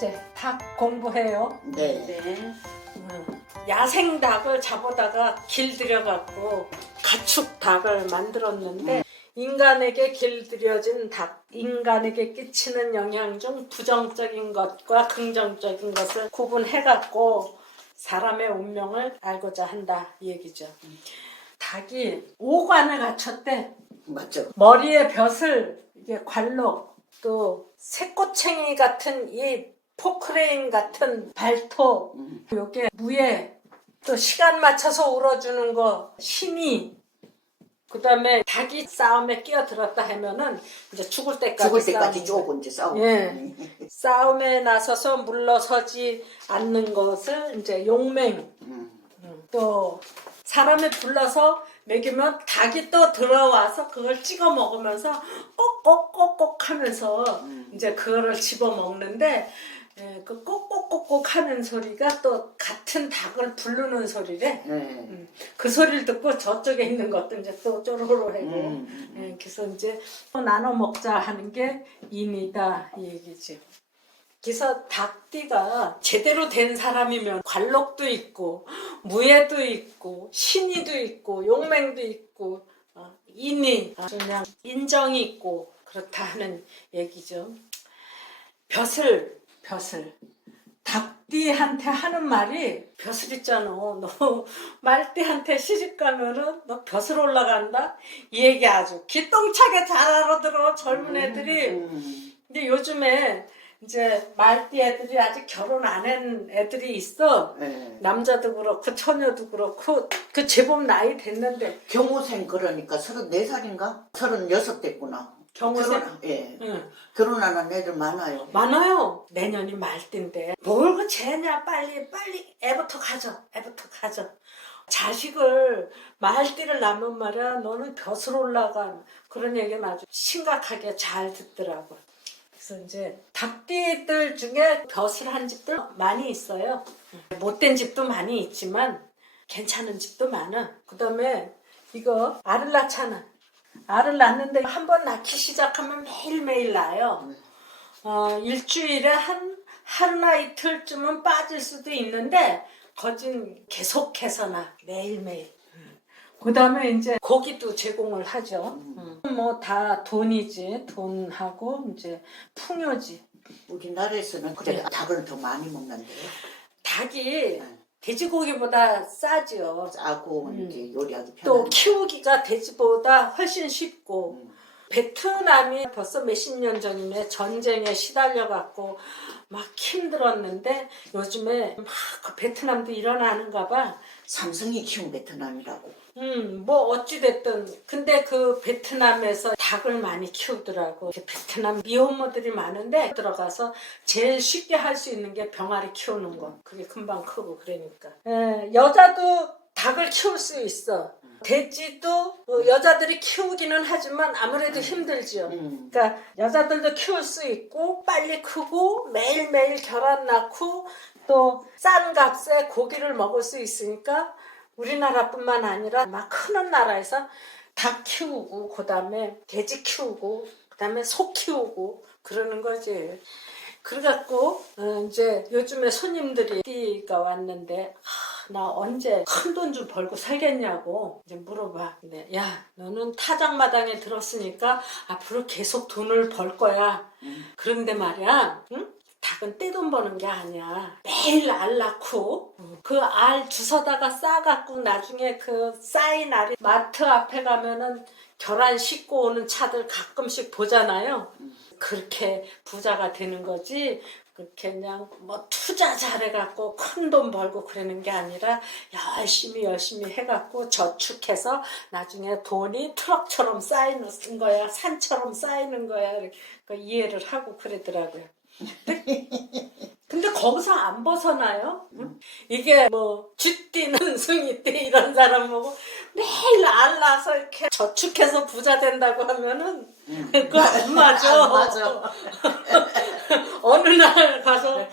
이제 닭 공부해요. 네. 네. 야생 닭을 잡아다가 길들여갖고 가축 닭을 만들었는데 인간에게 길들여진 닭, 인간에게 끼치는 영향 중 부정적인 것과 긍정적인 것을 구분해갖고 사람의 운명을 알고자 한다 이 얘기죠. 닭이 5관을 갖췄대. 맞죠. 머리에 벼슬, 이게 관록, 또 새꼬챙이 같은 이 포크레인 같은 발톱, 요게 무예, 또 시간 맞춰서 울어주는 거, 신이, 그 다음에 닭이 싸움에 끼어들었다 하면은 이제 죽을 때까지 조금 이제 싸우고. 예. 싸움에 나서서 물러서지 않는 것을 이제 용맹. 또 사람을 불러서 먹이면 닭이 또 들어와서 그걸 찍어 먹으면서 꼭꼭꼭꼭 하면서 이제 그거를 집어 먹는데 그 꼭꼭꼭꼭 하는 소리가 또 같은 닭을 부르는 소리래. 그 소리를 듣고 저쪽에 있는 것도 이제 또 쪼로로하고 그래서 이제 나눠 먹자 하는 게 인이다 이 얘기죠. 그래서 닭띠가 제대로 된 사람이면 관록도 있고 무예도 있고 신의도 있고 용맹도 있고 인이 그냥 인정이 있고 그렇다 하는 얘기죠. 벼슬 닭띠한테 하는 말이 벼슬 있잖아. 너 말띠한테 시집 가면은 너 벼슬 올라간다 이 얘기 아주 기똥차게 잘 알아들어 젊은 애들이. 근데 요즘에 이제 말띠 애들이 아직 결혼 안 한 애들이 있어. 남자도 그렇고 처녀도 그렇고 그 제법 나이 됐는데 경호생 그러니까 34살인가? 36 됐구나. 경호생? 예. 결혼하는 애들 많아요. 많아요. 내년이 말띠인데 뭘 그 쟤냐 빨리 애부터 가져. 자식을 말띠를 낳으면 말이야 너는 벼슬 올라간 그런 얘기는 아주 심각하게 잘 듣더라고. 그래서 이제 닭띠들 중에 벼슬 한 집들 많이 있어요. 못된 집도 많이 있지만 괜찮은 집도 많아. 그 다음에 이거 알을 낳잖아. 알을 낳는데 한 번 낳기 시작하면 매일매일 낳아요. 일주일에 한 하루나 이틀쯤은 빠질 수도 있는데 거진 계속해서 나 매일매일. 그 다음에 이제 고기도 제공을 하죠. 뭐 다 돈이지. 돈하고 이제 풍요지. 우리나라에서는 그래 닭을 더 많이 먹는데요. 닭이 돼지고기보다 싸죠. 싸고 이제 요리하기 편하고. 또 키우기가 돼지보다 훨씬 쉽고. 베트남이 벌써 몇십 년 전이면 전쟁에 시달려갖고 막 힘들었는데 요즘에 막 그 베트남도 일어나는가 봐. 삼성이 키운 베트남이라고. 뭐 어찌됐든 근데 그 베트남에서 닭을 많이 키우더라고. 베트남 미혼모들이 많은데 들어가서 제일 쉽게 할 수 있는 게 병아리 키우는 거. 그게 금방 크고 그러니까. 여자도 닭을 키울 수 있어. 돼지도 여자들이 키우기는 하지만 아무래도 힘들죠. 그러니까 여자들도 키울 수 있고 빨리 크고 매일매일 결혼 낳고 또 싼 값에 고기를 먹을 수 있으니까 우리나라뿐만 아니라 막 크는 나라에서 닭 키우고 그다음에 돼지 키우고 그다음에 소 키우고 그러는 거지. 그래갖고 이제 요즘에 손님들이 띠가 왔는데 나 언제 큰 돈 좀 벌고 살겠냐고 이제 물어봐. 근데 야 너는 타작마당에 들었으니까 앞으로 계속 돈을 벌 거야. 그런데 말이야 응? 닭은 떼돈 버는 게 아니야. 매일 알 낳고 그 알 주워다가 싸갖고 나중에 그 쌓인 알이 마트 앞에 가면은 결혼 싣고 오는 차들 가끔씩 보잖아요. 그렇게 부자가 되는 거지 그렇게 그냥 뭐 투자 잘해갖고 큰 돈 벌고 그러는 게 아니라 열심히 해갖고 저축해서 나중에 돈이 트럭처럼 쌓이는 거야. 산처럼 쌓이는 거야. 그러니까 이해를 하고 그러더라고요. 근데 거기서 안 벗어나요? 이게 뭐 쥐띠는 승이띠 이런 사람 보고 매일 알 낳아서 이렇게 저축해서 부자 된다고 하면은 그거 안 맞아. 안 맞아. 어느 날 가서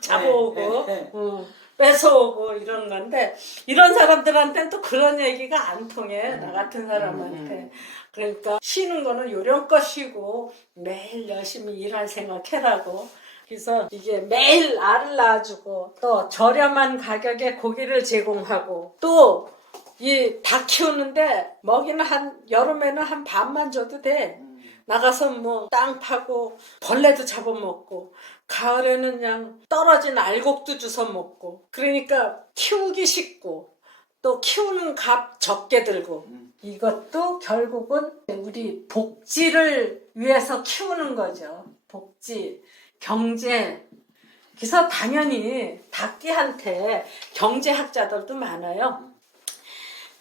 잡아오고 뺏어오고 이런 건데 이런 사람들한테는 또 그런 얘기가 안 통해. 나 같은 사람한테. 그러니까 쉬는 거는 요령껏 쉬고 매일 열심히 일할 생각 해라고. 그래서 이게 매일 알을 낳아주고 또 저렴한 가격에 고기를 제공하고 또 이 닭 키우는데 먹이는 여름에는 한 반만 줘도 돼. 나가서 뭐 땅 파고 벌레도 잡아먹고 가을에는 그냥 떨어진 알곡도 주워 먹고 그러니까 키우기 쉽고 또 키우는 값 적게 들고 이것도 결국은 우리 복지를 위해서 키우는 거죠. 복지, 경제. 그래서 당연히 닭띠한테 경제학자들도 많아요.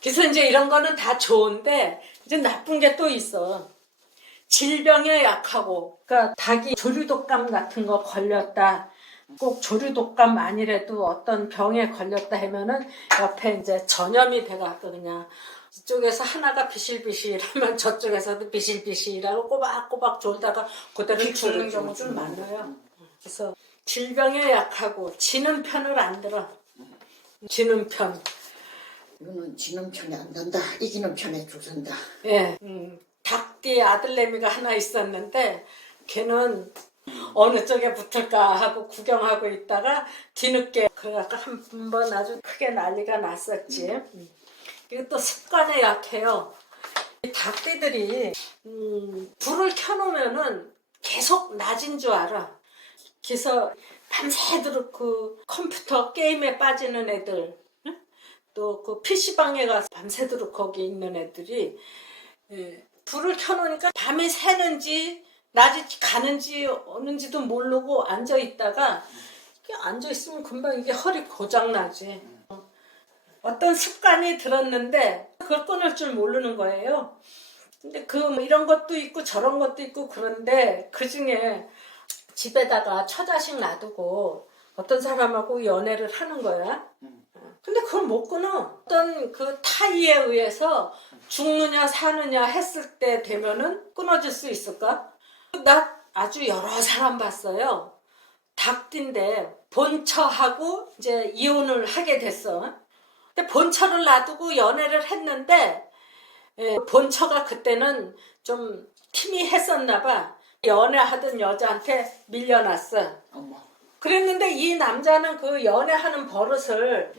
그래서 이제 이런 거는 다 좋은데 이제 나쁜 게 또 있어. 질병에 약하고, 그러니까 닭이 조류독감 같은 거 걸렸다. 꼭 조류독감 아니래도 어떤 병에 걸렸다 하면은 옆에 이제 전염이 돼갖고 그냥 이쪽에서 하나가 비실비실하면 저쪽에서도 비실비실하고 꼬박꼬박 졸다가 그대로 죽는 경우도 많아요. 그래서 질병에 약하고 지는 편을 안 들어. 지는 편. 이거는 지는 편이 안 된다. 이기는 편에 죽는다. 예. 닭띠 아들내미가 하나 있었는데 걔는 어느 쪽에 붙을까 하고 구경하고 있다가 뒤늦게 그래갖고 한 번 아주 크게 난리가 났었지. 그리고 또 습관에 약해요. 이 닭띠들이 불을 켜놓으면은 계속 낮인 줄 알아. 그래서 밤새도록 그 컴퓨터 게임에 빠지는 애들, 또 그 PC방에 가서 밤새도록 거기 있는 애들이 불을 켜놓으니까 밤이 새는지 낮이 가는지 오는지도 모르고 앉아있다가 앉아있으면 금방 이게 허리 고장나지. 어떤 습관이 들었는데 그걸 끊을 줄 모르는 거예요. 근데 뭐 이런 것도 있고 저런 것도 있고 그런데 그중에 집에다가 처자식 놔두고 어떤 사람하고 연애를 하는 거야. 근데 그걸 못 끊어. 어떤 그 타의에 의해서 죽느냐 사느냐 했을 때 되면은 끊어질 수 있을까? 나 아주 여러 사람 봤어요. 닭띠인데 본처하고 이제 이혼을 하게 됐어. 근데 본처를 놔두고 연애를 했는데 본처가 그때는 좀 티미했었나 봐. 연애하던 여자한테 밀려났어. 어머. 그랬는데 이 남자는 그 연애하는 버릇을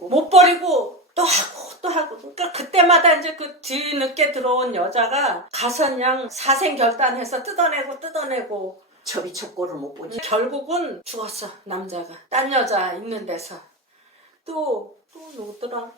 못 버리고 또 하고 또 하고 그러니까 그때마다 이제 그 뒤늦게 들어온 여자가 가서 그냥 사생결단해서 뜯어내고 첩이 첩고를 못 보지. 결국은 죽었어. 남자가 딴 여자 있는 데서 또 누구더라.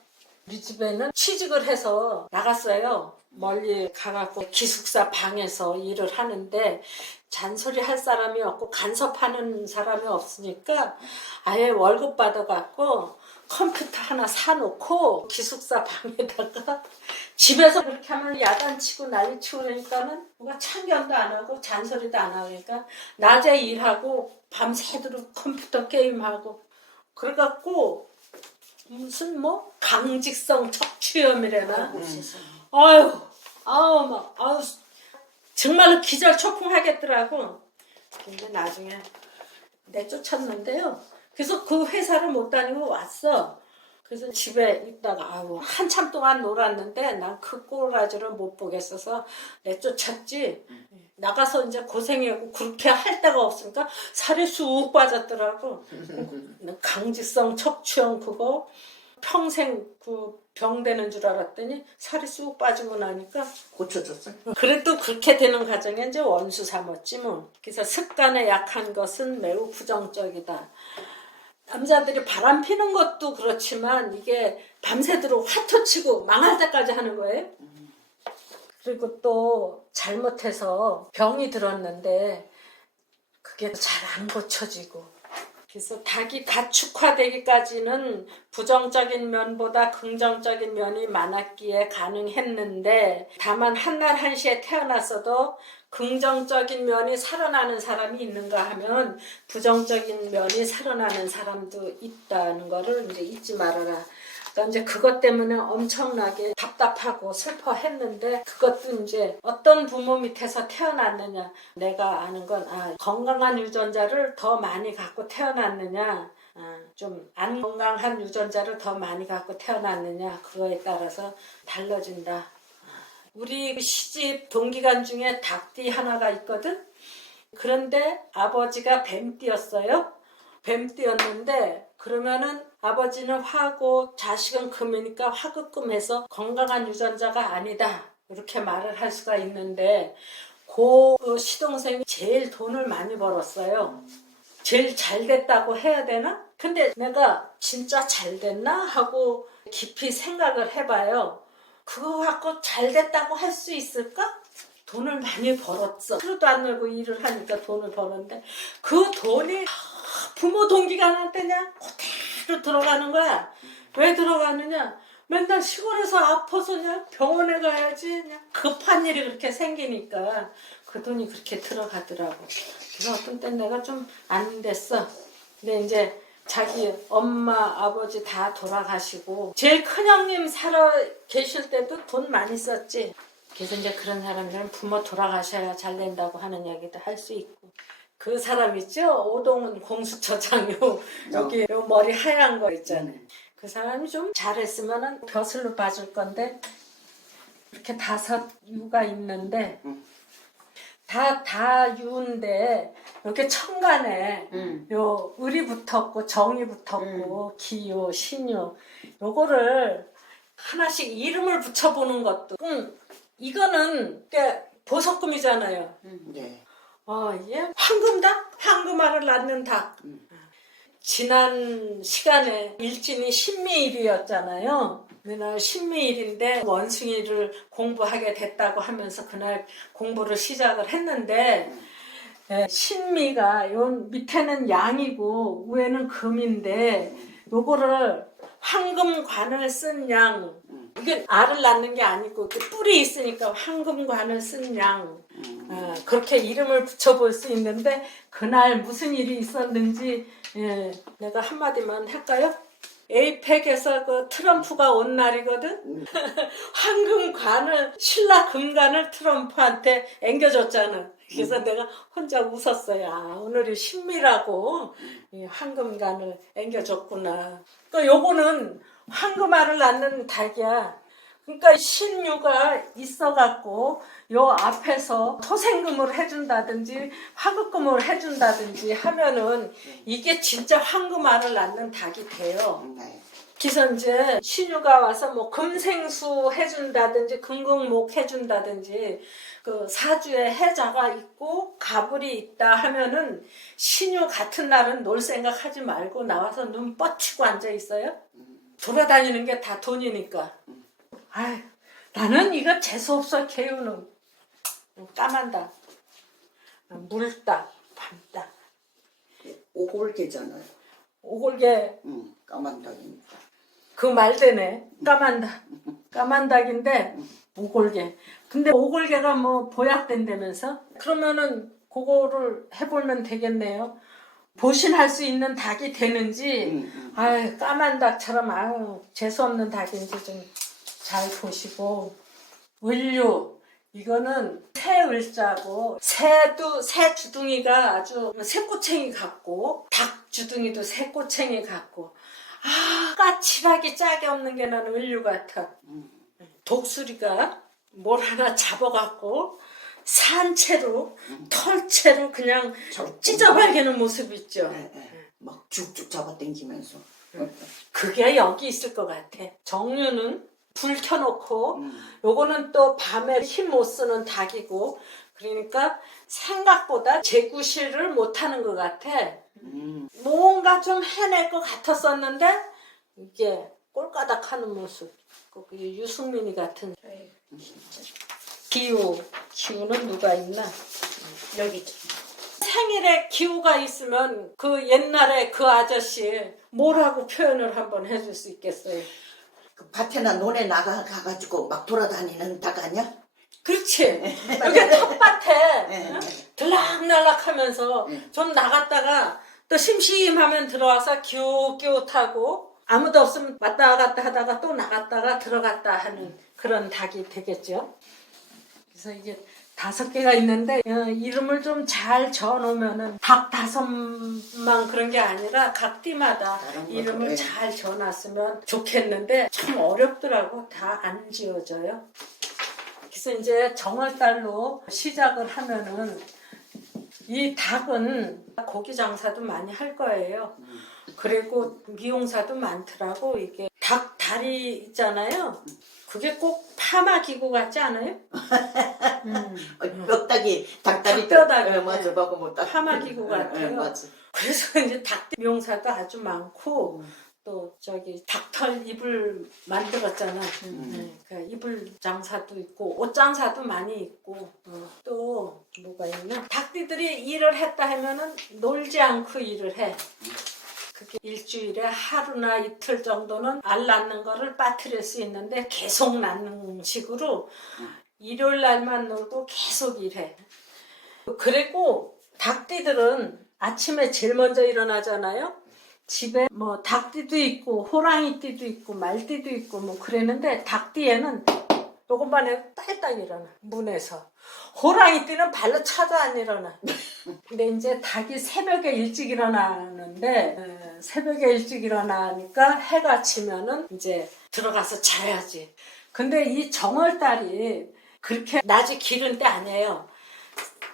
우리 집에는 취직을 해서 나갔어요. 멀리 가갖고 기숙사 방에서 일을 하는데 잔소리 할 사람이 없고 간섭하는 사람이 없으니까 아예 월급 받아갖고 컴퓨터 하나 사놓고 기숙사 방에다가 집에서 그렇게 하면 야단치고 난리치고 그러니까는 누가 참견도 안 하고 잔소리도 안 하고 그러니까 낮에 일하고 밤새도록 컴퓨터 게임하고 그래갖고 무슨 뭐 강직성 척추염이래나 아유 정말로 기절초풍하겠더라고. 근데 나중에 내쫓았는데요. 그래서 그 회사를 못 다니고 왔어. 그래서 집에 있다가 한참 동안 놀았는데 난 그 꼬라지를 못 보겠어서 내쫓았지. 나가서 이제 고생하고 그렇게 할 데가 없으니까 살이 쑥 빠졌더라고. 강직성 척추염 그거 평생 그 병 되는 줄 알았더니 살이 쑥 빠지고 나니까 고쳐줬어. 그래도 그렇게 되는 과정에 이제 원수 삼았지 뭐. 그래서 습관에 약한 것은 매우 부정적이다. 남자들이 바람 피는 것도 그렇지만 이게 밤새도록 화투치고 망할 때까지 하는 거예요. 그리고 또 잘못해서 병이 들었는데 그게 잘 안 고쳐지고 그래서 닭이 가축화되기까지는 부정적인 면보다 긍정적인 면이 많았기에 가능했는데 다만 한날 한시에 태어났어도 긍정적인 면이 살아나는 사람이 있는가 하면 부정적인 면이 살아나는 사람도 있다는 거를 이제 잊지 말아라. 그러니까 이제 그것 때문에 엄청나게 답답하고 슬퍼했는데 그것도 이제 어떤 부모 밑에서 태어났느냐. 내가 아는 건 건강한 유전자를 더 많이 갖고 태어났느냐 좀 안 건강한 유전자를 더 많이 갖고 태어났느냐 그거에 따라서 달라진다. 우리 시집 동기간 중에 닭띠 하나가 있거든. 그런데 아버지가 뱀띠였어요. 뱀띠였는데 그러면은 아버지는 화고 자식은 금이니까 화급금해서 건강한 유전자가 아니다. 이렇게 말을 할 수가 있는데 그 시동생이 제일 돈을 많이 벌었어요. 제일 잘 됐다고 해야 되나? 근데 내가 진짜 잘 됐나? 하고 깊이 생각을 해봐요. 그거 갖고 잘 됐다고 할 수 있을까? 돈을 많이 벌었어. 하루도 안 놀고 일을 하니까 돈을 버는데 그 돈이 부모 동기간한테 그냥 그대로 들어가는 거야. 왜 들어가느냐? 맨날 시골에서 아파서 그냥 병원에 가야지. 그냥 급한 일이 그렇게 생기니까 그 돈이 그렇게 들어가더라고. 그래서 어떤 땐 내가 좀 안 됐어. 근데 이제 자기 엄마, 아버지 다 돌아가시고 제일 큰형님 살아 계실 때도 돈 많이 썼지. 그래서 이제 그런 사람들은 부모 돌아가셔야 잘 된다고 하는 얘기도 할 수 있고. 그 사람 있죠? 오동훈 공수처장요. 여기 요 머리 하얀 거 있잖아요. 그 사람이 좀 잘했으면 벼슬로 봐줄 건데 이렇게 5유가 있는데 다 유인데 이렇게 천간에 요 을이 붙었고 정이 붙었고 기요, 신요 요거를 하나씩 이름을 붙여보는 것도 이거는 보석금이잖아요. 네. 이게 황금닭? 황금알을 낳는 닭. 지난 시간에 일진이 신미일이었잖아요. 그날 신미일인데 원숭이를 공부하게 됐다고 하면서 그날 공부를 시작을 했는데 신미가 요 밑에는 양이고 위에는 금인데 요거를 황금관을 쓴 양. 이게 알을 낳는 게 아니고 뿔이 있으니까 황금관을 쓴 양. 그렇게 이름을 붙여볼 수 있는데 그날 무슨 일이 있었는지 내가 한마디만 할까요? 에이펙에서 그 트럼프가 온 날이거든. 황금관을 신라 금관을 트럼프한테 앵겨줬잖아. 그래서 내가 혼자 웃었어요. 오늘이 신미라고 이 황금관을 앵겨줬구나. 그러니까 요거는 황금알을 낳는 닭이야. 그러니까 신유가 있어갖고 요 앞에서 토생금을 해준다든지 화급금을 해준다든지 하면은 이게 진짜 황금알을 낳는 닭이 돼요. 그래서 이제 신유가 와서 뭐 금생수 해준다든지 금극목 해준다든지 그 사주에 해자가 있고 가불이 있다 하면은 신유 같은 날은 놀 생각하지 말고 나와서 눈 뻗치고 앉아 있어요. 돌아다니는 게 다 돈이니까. 아유, 나는 이거 재수없어 개우는 까만다, 물다, 밤다. 오골개잖아요. 오골개. 까만 닭이니까. 그 말되네. 까만닭. 까만닭인데 오골개. 근데 오골개가 뭐 보약된다면서? 그러면은 그거를 해보면 되겠네요. 보신할 수 있는 닭이 되는지 아유 까만닭처럼 아유 재수없는 닭인지 좀 잘 보시고. 을류 이거는 새 을자고 새 주둥이가 아주 새꼬챙이 같고 닭 주둥이도 새꼬챙이 같고 까칠하기 짝이 없는 게 나는 을류 같아. 독수리가 뭘 하나 잡아갖고 산채로 털채로 그냥 찢어발기는 모습 있죠. 막 쭉쭉 잡아당기면서. 그게 여기 있을 것 같아. 정류는 불 켜놓고 요거는 또 밤에 힘 못 쓰는 닭이고 그러니까 생각보다 제구실을 못하는 것 같아. 뭔가 좀 해낼 것 같았었는데 이게 꼴까닥하는 모습. 그 유승민이 같은. 기우는 누가 있나? 여기 생일에 기우가 있으면 그 옛날에 그 아저씨 뭐라고 표현을 한번 해줄 수 있겠어요? 그 밭에나 논에 가가지고 막 돌아다니는 닭 아니야? 그렇지. 여기 텃밭에 들락날락 하면서 좀 나갔다가 또 심심하면 들어와서 기웃기웃하고 아무도 없으면 왔다 갔다 하다가 또 나갔다가 들어갔다 하는 그런 닭이 되겠죠. 그래서 이게 5개가 있는데 이름을 좀 잘 적어놓으면은 닭 5만 그런 게 아니라 각 띠마다 이름을 잘 적어놨으면 좋겠는데 참 어렵더라고. 다 안 지어져요. 그래서 이제 정월달로 시작을 하면은 이 닭은 고기 장사도 많이 할 거예요. 그리고 미용사도 많더라고. 이게 닭 다리 있잖아요. 그게 꼭 파마 기구 같지 않아요? 뼈다귀, 닭다리 닭뼈다귀. 맞아, 먹으면 딱 파마 기구 같아요. 맞아. 그래서 이제 닭 미용사도 아주 많고 또 저기 닭털 이불 만들었잖아. 그 이불 장사도 있고 옷 장사도 많이 있고 또 뭐가 있나? 닭띠들이 일을 했다 하면은 놀지 않고 일을 해. 그게 일주일에 하루나 이틀 정도는 알 낳는 거를 빠뜨릴 수 있는데 계속 낳는 식으로 일요일 날만 놀고 계속 일해. 그리고 닭띠들은 아침에 제일 먼저 일어나잖아요. 집에 뭐 닭띠도 있고 호랑이띠도 있고 말띠도 있고 뭐 그랬는데 닭띠에는 요것만에 딸딱 일어나 문에서. 호랑이띠는 발로 차도 안 일어나. 근데 이제 닭이 새벽에 일찍 일어나는데 새벽에 일찍 일어나니까 해가 지면은 이제 들어가서 자야지. 근데 이 정월달이 그렇게 낮이 길은 때 아니에요.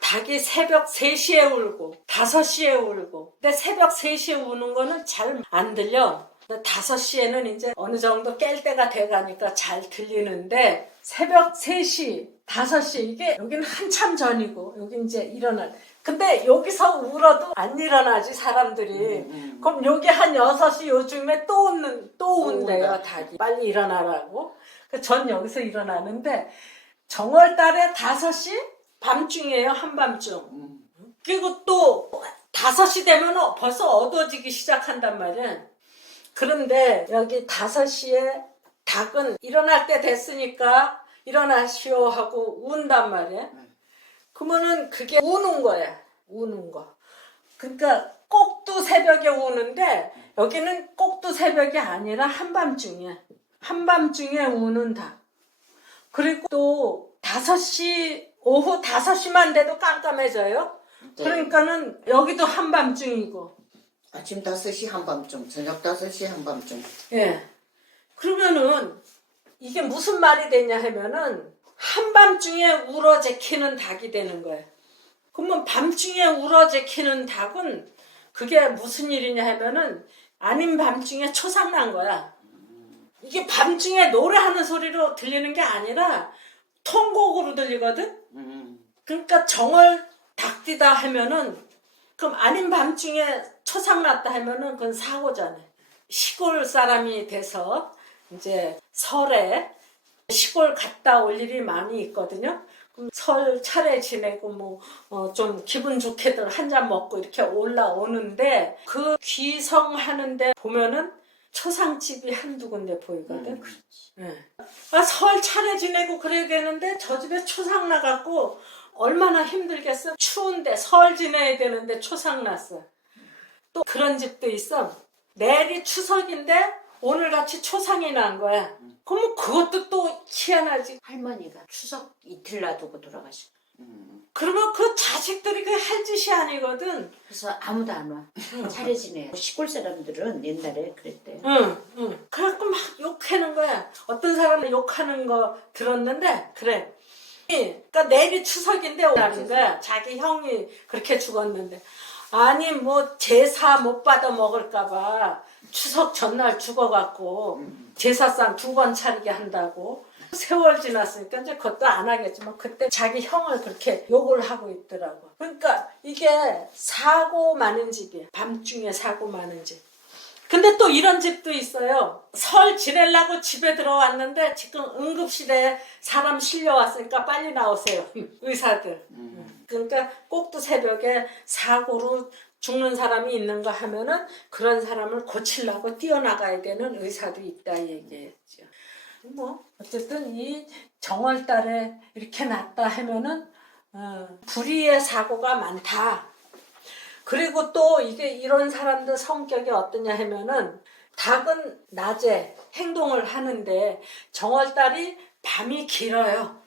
닭이 새벽 3시에 울고 5시에 울고. 근데 새벽 3시에 우는 거는 잘 안 들려. 5시에는 이제 어느 정도 깰 때가 돼가니까 잘 들리는데 새벽 3시, 5시 이게 여기는 한참 전이고 여기 이제 일어나. 근데 여기서 울어도 안 일어나지 사람들이. 그럼 여기 한 6시 요즘에 또 운대요 닭이. 빨리 일어나라고. 전 여기서 일어나는데 정월달에 5시? 밤중이에요, 한밤중. 그리고 또 5시 되면 벌써 어두워지기 시작한단 말이야. 그런데 여기 5시에 닭은 일어날 때 됐으니까 일어나시오 하고 운단 말이야. 그러면은 그게 우는 거야. 우는 거. 그러니까 꼭두 새벽에 우는데 여기는 꼭두 새벽이 아니라 한밤중이야. 한밤중에 우는 닭. 그리고 또 5시 오후 5시만 돼도 깜깜해져요. 네. 그러니까는 여기도 한밤중이고. 아침 5시 한밤중, 저녁 5시 한밤중. 예. 그러면은 이게 무슨 말이 되냐 하면은 한밤중에 울어제키는 닭이 되는 거예요. 그러면 밤중에 울어제키는 닭은 그게 무슨 일이냐 하면은 아닌 밤중에 초상난 거야. 이게 밤중에 노래하는 소리로 들리는 게 아니라 통곡으로 들리거든? 그러니까 정월 닭띠다 하면은 그럼 아닌 밤중에 초상났다 하면은 그건 사고잖아요. 시골 사람이 돼서 이제 설에 시골 갔다 올 일이 많이 있거든요. 그럼 설 차례 지내고 뭐 좀 기분 좋게들 한 잔 먹고 이렇게 올라오는데 그 귀성하는데 보면은 초상집이 한두 군데 보이거든. 네. 설 차례 지내고 그래야 되는데 저 집에 초상 나갖고 얼마나 힘들겠어. 추운데 설 지내야 되는데 초상 났어. 또 그런 집도 있어. 내일이 추석인데 오늘같이 초상이 난 거야. 그러면 그것도 또 희한하지. 할머니가 추석 이틀 놔두고 돌아가시고 그러면 그 자식들이 그 할 짓이 아니거든. 그래서 아무도 안 와. 차례지내. 시골 사람들은 옛날에 그랬대요. 응. 그래갖고 막 욕하는 거야. 어떤 사람은 욕하는 거 들었는데 그래. 그러니까 내일이 추석인데 오는 거야. 자기 형이 그렇게 죽었는데. 아니 뭐 제사 못 받아 먹을까봐 추석 전날 죽어갖고 제사상 2번 차리게 한다고. 세월 지났으니까 이제 그것도 안 하겠지만 그때 자기 형을 그렇게 욕을 하고 있더라고. 그러니까 이게 사고 많은 집이야. 밤중에 사고 많은 집. 근데 또 이런 집도 있어요. 설 지내려고 집에 들어왔는데 지금 응급실에 사람 실려왔으니까 빨리 나오세요. 의사들. 그러니까 꼭두 새벽에 사고로 죽는 사람이 있는가 하면은 그런 사람을 고치려고 뛰어나가야 되는 의사도 있다 얘기했죠. 뭐 어쨌든 이 정월달에 이렇게 났다 하면은 불의의 사고가 많다. 그리고 또 이게 이런 사람들 성격이 어떠냐 하면은 닭은 낮에 행동을 하는데 정월달이 밤이 길어요.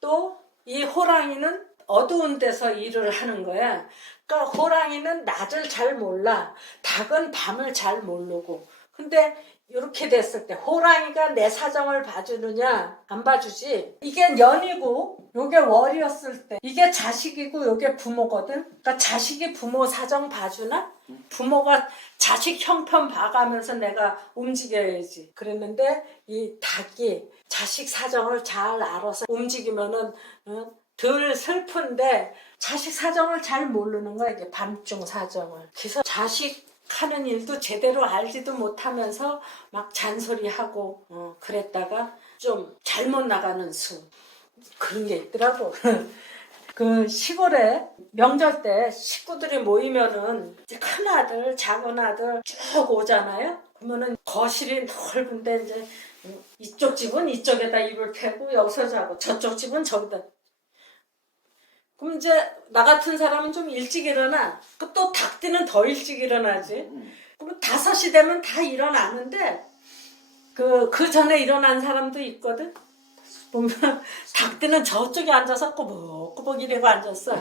또 이 호랑이는 어두운 데서 일을 하는 거야. 그러니까 호랑이는 낮을 잘 몰라. 닭은 밤을 잘 모르고. 근데 이렇게 됐을 때 호랑이가 내 사정을 봐주느냐 안 봐주지. 이게 년이고 요게 월이었을 때 이게 자식이고 요게 부모거든. 그러니까 자식이 부모 사정 봐주나? 부모가 자식 형편 봐가면서 내가 움직여야지. 그랬는데 이 닭이 자식 사정을 잘 알아서 움직이면은 덜 슬픈데 자식 사정을 잘 모르는 거야. 이게 밤중 사정을. 그래서 자식 하는 일도 제대로 알지도 못하면서 막 잔소리하고 그랬다가 좀 잘못 나가는 수 그런 게 있더라고. 그 시골에 명절 때 식구들이 모이면은 이제 큰 아들, 작은 아들 쭉 오잖아요. 그러면은 거실이 넓은데 이제 이쪽 집은 이쪽에다 이불 펴고 여기서 자고 저쪽 집은 저기다. 그럼 이제 나 같은 사람은 좀 일찍 일어나. 그 또 닭띠는 더 일찍 일어나지. 그럼 5시 되면 다 일어나는데 그 전에 일어난 사람도 있거든. 보면 닭띠는 저쪽에 앉아서 꼬박꼬박 이러고 앉았어.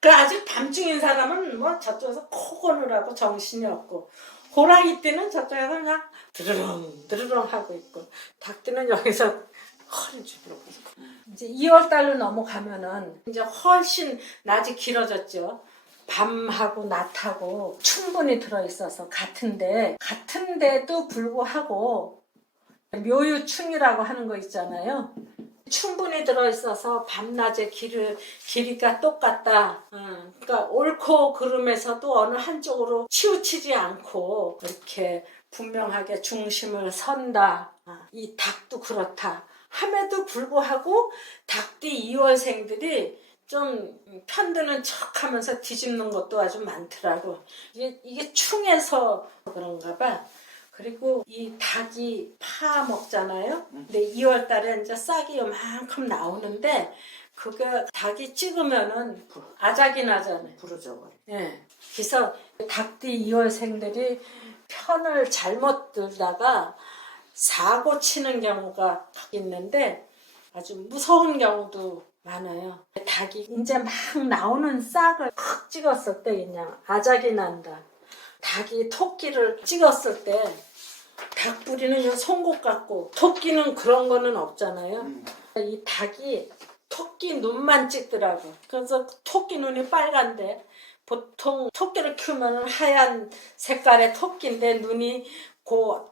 그 아직 밤중인 사람은 뭐 저쪽에서 코 고느라고 정신이 없고 호랑이띠는 저쪽에서 그냥 드르렁 드르렁 하고 있고 닭띠는 여기서 허리 주부르고 있고. 이제 2월달로 넘어가면은 이제 훨씬 낮이 길어졌죠. 밤하고 낮하고 충분히 들어있어서 같은데도 불구하고 묘유충이라고 하는 거 있잖아요. 충분히 들어있어서 밤낮의 길이가 똑같다. 그러니까 옳고 그름에서도 어느 한쪽으로 치우치지 않고 이렇게 분명하게 중심을 선다. 이 닭도 그렇다. 함에도 불구하고 닭띠 2월생들이 좀 편드는 척하면서 뒤집는 것도 아주 많더라고. 이게 충해서 그런가 봐. 그리고 이 닭이 파 먹잖아요. 근데 2월 달에 이제 싹이 요만큼 나오는데 그게 닭이 찍으면은 아작이 나잖아요. 부러져 버려. 예. 그래서 닭띠 2월생들이 편을 잘못 들다가 사고 치는 경우가 있는데 아주 무서운 경우도 많아요. 닭이 이제 막 나오는 싹을 확 찍었을 때 그냥 아작이 난다. 닭이 토끼를 찍었을 때 닭부리는 그냥 송곳 같고 토끼는 그런 거는 없잖아요. 이 닭이 토끼 눈만 찍더라고. 그래서 토끼 눈이 빨간데 보통 토끼를 키우면 하얀 색깔의 토끼인데 눈이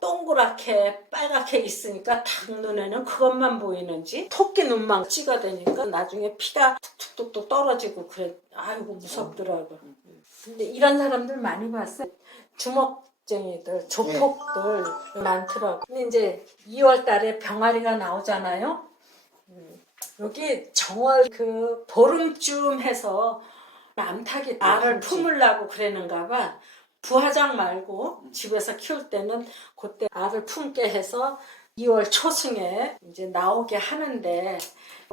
동그랗게 빨갛게 있으니까 닭 눈에는 그것만 보이는지 토끼 눈만 찍어대니까 나중에 피가 툭툭툭 떨어지고 그래. 아이고 무섭더라고. 근데 이런 사람들 많이 봤어요. 주먹쟁이들, 조폭들 많더라고. 근데 이제 2월 달에 병아리가 나오잖아요. 여기 정월 그 보름쯤 해서 암탉이 알을 품으려고 그러는가 봐. 부화장 말고 집에서 키울 때는 그때 알을 품게 해서 2월 초승에 이제 나오게 하는데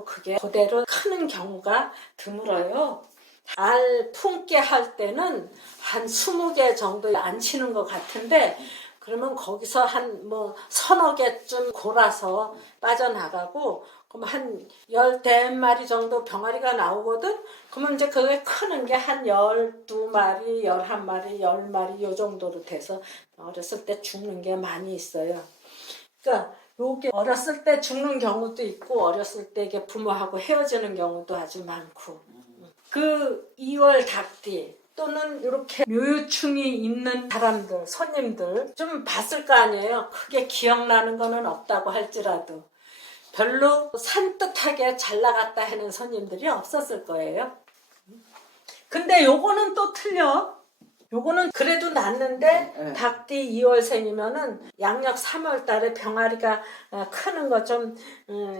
그게 그대로 크는 경우가 드물어요. 알 품게 할 때는 한 20개 정도 안 치는 것 같은데 그러면 거기서 한 뭐 서너 개쯤 골아서 빠져나가고 그럼 한 10마리 정도 병아리가 나오거든? 그러면 이제 그게 크는 게 한 12마리, 11마리, 10마리 요 정도로 돼서 어렸을 때 죽는 게 많이 있어요. 그러니까 요게 어렸을 때 죽는 경우도 있고 어렸을 때 이게 부모하고 헤어지는 경우도 아주 많고 그 2월 닭띠 또는 이렇게 묘유충이 있는 사람들, 손님들 좀 봤을 거 아니에요. 크게 기억나는 거는 없다고 할지라도 별로 산뜻하게 잘 나갔다 하는 손님들이 없었을 거예요. 근데 요거는 또 틀려. 요거는 그래도 낫는데 닭띠 2월생이면은 양력 3월 달에 병아리가 크는 거 좀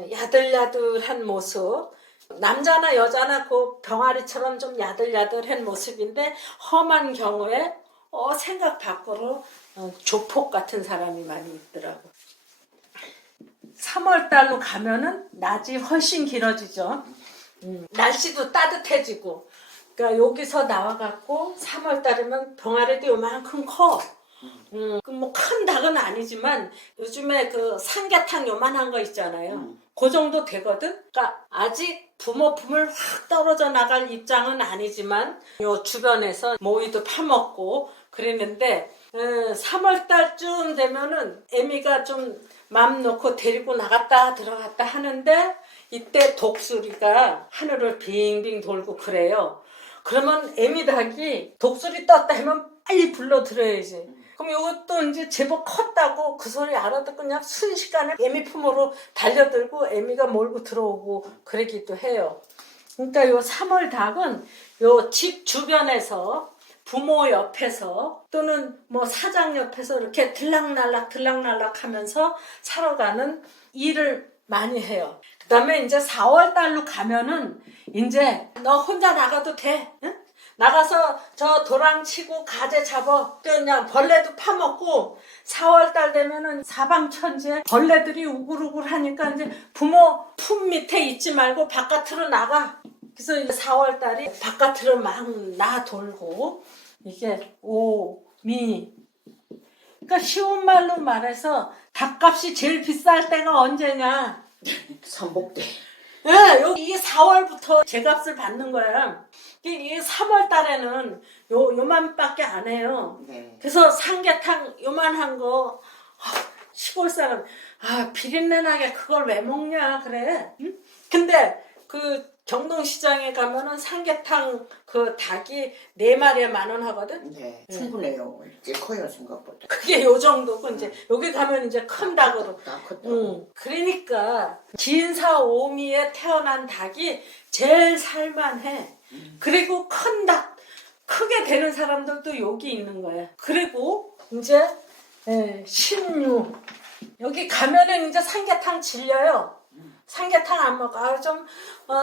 야들야들한 모습. 남자나 여자나 그 병아리처럼 좀 야들야들한 모습인데 험한 경우에 생각 밖으로 조폭 같은 사람이 많이 있더라고. 3월 달로 가면은 낮이 훨씬 길어지죠. 날씨도 따뜻해지고. 그러니까 여기서 나와갖고 3월 달이면 병아리도 요만큼 커. 뭐 큰 닭은 아니지만 요즘에 그 삼계탕 요만한 거 있잖아요. 그 정도 되거든. 그러니까 아직 부모 품을 확 떨어져 나갈 입장은 아니지만 요 주변에서 모이도 파먹고 그랬는데 3월 달쯤 되면은 애미가 좀 맘 놓고 데리고 나갔다 들어갔다 하는데 이때 독수리가 하늘을 빙빙 돌고 그래요. 그러면 애미닭이 독수리 떴다 하면 빨리 불러들어야지. 그럼 이것도 이제 제법 컸다고 그 소리 알아듣고 그냥 순식간에 애미 품으로 달려들고 애미가 몰고 들어오고 그러기도 해요. 그러니까 요 3월 닭은 요 집 주변에서 부모 옆에서 또는 뭐 사장 옆에서 이렇게 들락날락 하면서 살아가는 일을 많이 해요. 그 다음에 이제 4월 달로 가면은 이제 너 혼자 나가도 돼. 응? 나가서 저 도랑 치고 가재 잡아. 그냥 벌레도 파먹고 4월 달 되면은 사방천지에 벌레들이 우글우글 하니까 이제 부모 품 밑에 있지 말고 바깥으로 나가. 그래서 4월 달이 바깥으로 막 나돌고 이게 오미. 그러니까 쉬운 말로 말해서 닭값이 제일 비쌀 때가 언제냐? 삼복대. 예, 이게 4월부터 제값을 받는 거야. 이게 3월 달에는 요만밖에 안 해요. 네. 그래서 삼계탕 요만한 거 시골 사람 비린내 나게 그걸 왜 먹냐 그래. 응? 근데 그 경동시장에 가면은 삼계탕 그 닭이 4마리에 10,000원 하거든. 네, 충분해요. 이렇게 커요 생각보다. 그게 요 정도고 이제 여기 가면 이제 큰 닭으로. 다 컸다. 그러니까 진사오미에 태어난 닭이 제일 살만해. 그리고 큰 닭, 크게 되는 사람들도 여기 있는 거야. 그리고 이제 신유. 여기 가면은 이제 삼계탕 질려요. 삼계탕 안 먹어.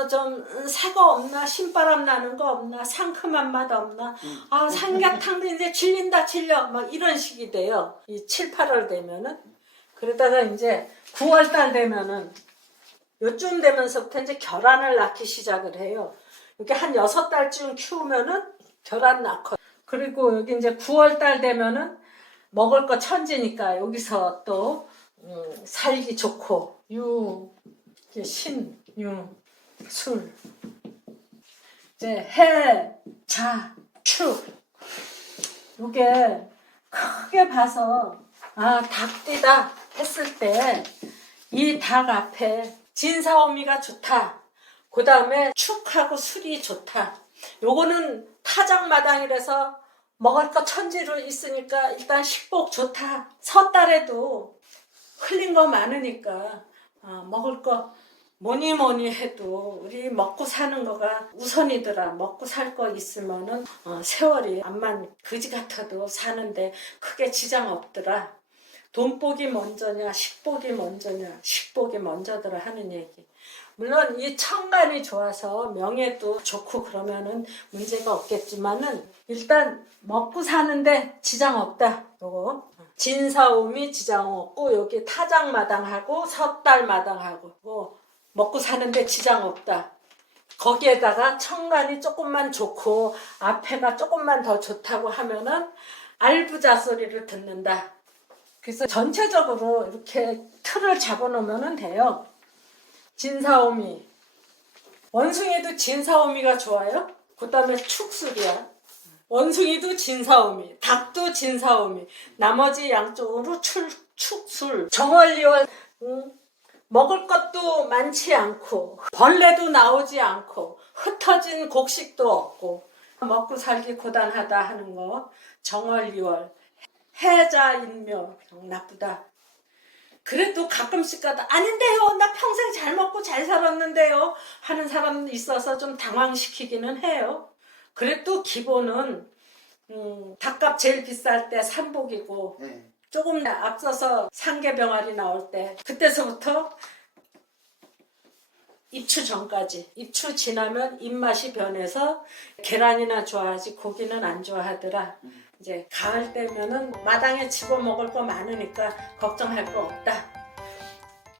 좀 새거 없나? 신바람 나는 거 없나? 상큼한 맛 없나? 삼계탕도 이제 질려. 막 이런 식이 돼요. 이 7, 8월 되면은. 그러다가 이제 9월 달 되면은 요쯤 되면서부터 이제 결란을 낳기 시작을 해요. 이렇게 한 6달쯤 키우면은 결란 낳고. 그리고 여기 이제 9월 달 되면은 먹을 거 천지니까 여기서 또 살기 좋고 술 이제 해, 자, 축 요게 크게 봐서 닭띠다 했을 때 이 닭 앞에 진사오미가 좋다. 그 다음에 축하고 술이 좋다. 요거는 타작마당이라서 먹을 거 천지로 있으니까 일단 식복 좋다. 섣달에도 흘린 거 많으니까 먹을 거 뭐니 해도 우리 먹고 사는 거가 우선이더라. 먹고 살 거 있으면은 세월이 암만 그지 같아도 사는데 크게 지장 없더라. 돈복이 먼저냐 식복이 먼저냐 식복이 먼저더라 하는 얘기. 물론 이 천간이 좋아서 명예도 좋고 그러면은 문제가 없겠지만은 일단 먹고 사는데 지장 없다. 요거 진사오미 지장 없고 여기 타작마당하고 섣달마당하고 먹고 사는데 지장 없다. 거기에다가 천간이 조금만 좋고 앞에가 조금만 더 좋다고 하면은 알부자 소리를 듣는다. 그래서 전체적으로 이렇게 틀을 잡아놓으면 돼요. 진사오미. 원숭이도 진사오미가 좋아요. 그 다음에 축술이야. 원숭이도 진사오미. 닭도 진사오미. 나머지 양쪽으로 축술. 정월리월. 먹을 것도 많지 않고 벌레도 나오지 않고 흩어진 곡식도 없고 먹고 살기 고단하다 하는 거. 정월리월. 해자인묘. 나쁘다. 그래도 가끔씩 가다 아닌데요 나 평생 잘 먹고 잘 살았는데요 하는 사람 있어서 좀 당황시키기는 해요. 그래도 기본은 닭값 제일 비쌀 때 삼복이고 조금 앞서서 상계병아리 나올 때 그때서부터 입추 전까지. 입추 지나면 입맛이 변해서 계란이나 좋아하지 고기는 안 좋아하더라. 이제 가을 되면은 마당에 집어먹을 거 많으니까 걱정할 거 없다.